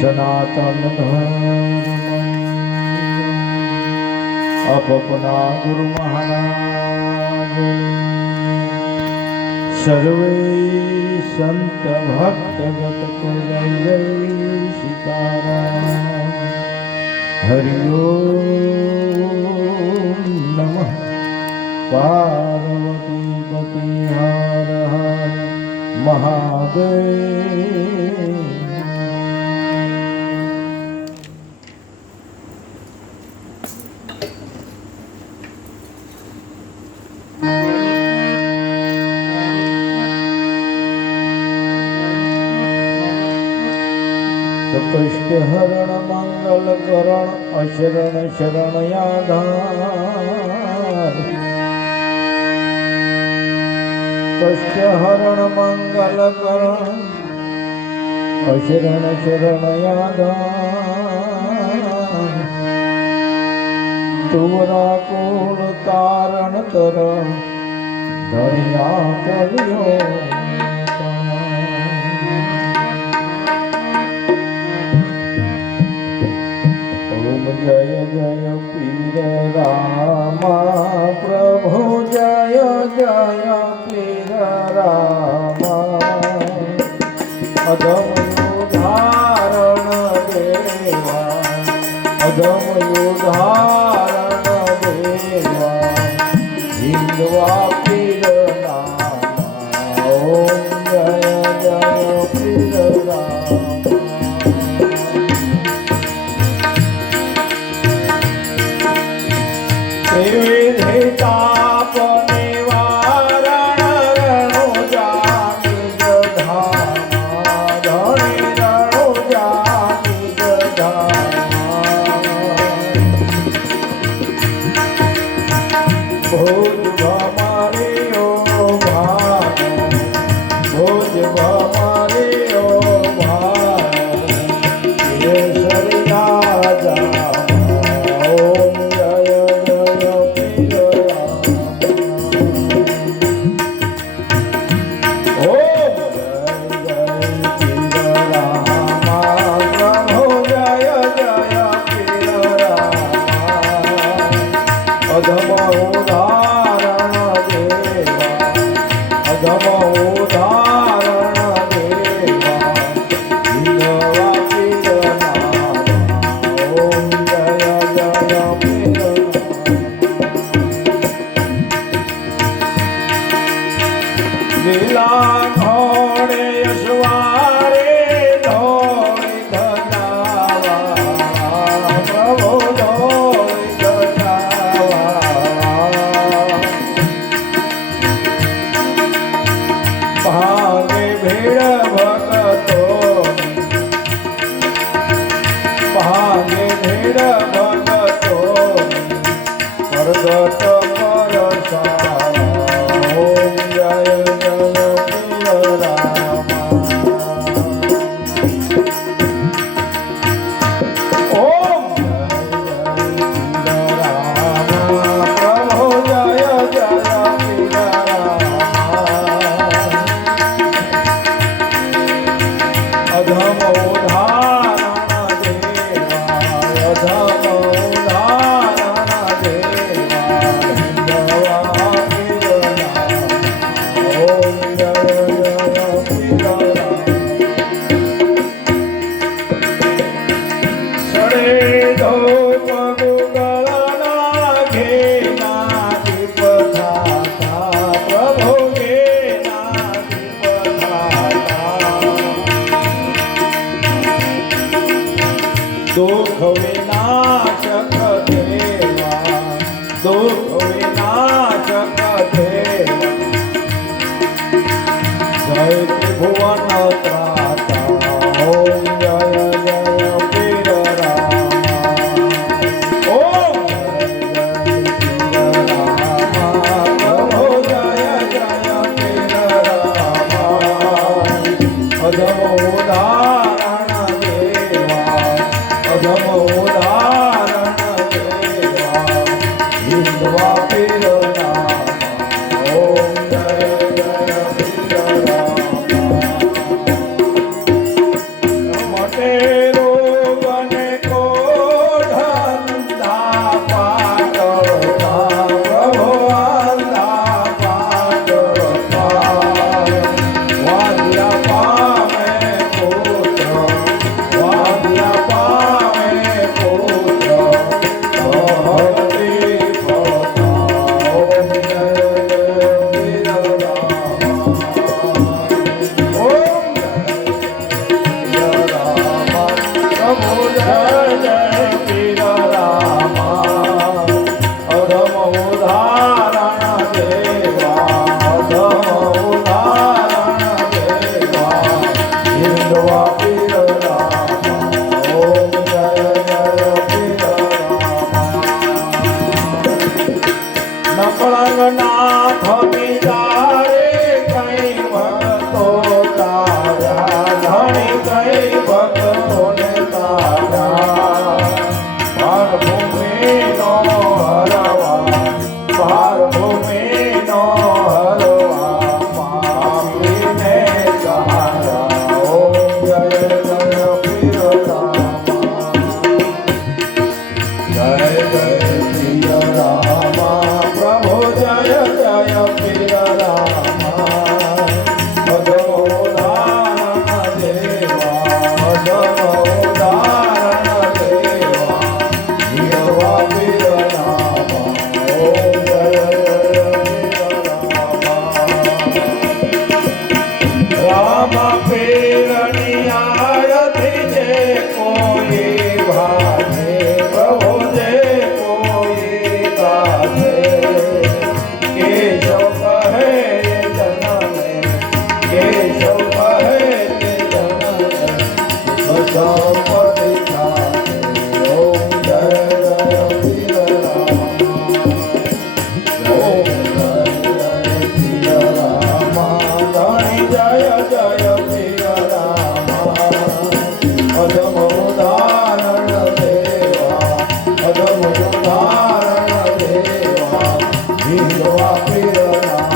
સનાતન ધર્મ अपना गुरु महाराज सर्वे संत भक्त गत को जय जय सीताराम हरि ओम नमः पार्वती पति हर हर महादेव। कष्ट हरण मंगल करण अशरण शरण याधार कष्ट हरण मंगल करण अशरण शरण याधार तुवरा कुल तारण तरण धनिया पलियो जय जय पीर रामा प्रभु जय जय पीर रामा अधम उदाहरण देवा अधम उदाहरण देवा हिंदवा पीर रामा ओम जय जय पीर रामा। ताप निवारण रणो जाति जधामा धणे रणो जाति जधामा भोज भमारे ओ भानो भोज भमारे ओ भानो केसरी राजा अधम उदाहरण देवा अधम उदाहरण देवा हिंदवा पीर नामा ओम जय जय पीर लीला घोड़े यशवारे धोड़ी धजावा प्रभु भागे भीड़ भगतो भागे भीड़ भगतो प्रगट परसा ओम जय जय पीर रामा ओम जय जय पीर रामा अधम उदाहरण देवा अधम उदाहरण देवा हिंदवा पीर नामा ओम जय जय पीर रामा सड़े धूप गुगलना घेना दीप धाता प्रभु घेना दीप धाता दुख विनाशक देवा दुख विनाशक देवा जय त्रिभुवन त्राता ओम जय जय पीर रामा ओम जय जय पीर रामा प्रभु जय जय पीर रामा अधम उदाहरण देवा अधम उदाहरण देवा हिंदवा पीर नामा ओम जय जय पीर रामा मटेरो તારા ભૂમિનો હરવા ભાર ભૂમિનો હરવા પાપીને સહારા ઓમ જય જય પ્રિય રામા જય જય પ્રિય રામા પ્રભુ જય જય પ્રિય રામા અધોદાન દેવા અધોદાન દેવા જીવા પ્રિય રામા ઓમ જય જય પ્રિય રામા પીરની આરતી જે કોઈ ભાજે પ્રભુ જે કોઈ ગાજે કેશવ કહે જનને કેશવ કહે જનને સંપત્તિ ખાતે ઓમ જય જય પ્રિય રામા ઓમ જય જય પ્રિય રામા ધણી જય જય પ્રિય રામા અધમ ઉદાહરણ દેવા અધમ ઉદાહરણ દેવા જીવા પ્રિય રામા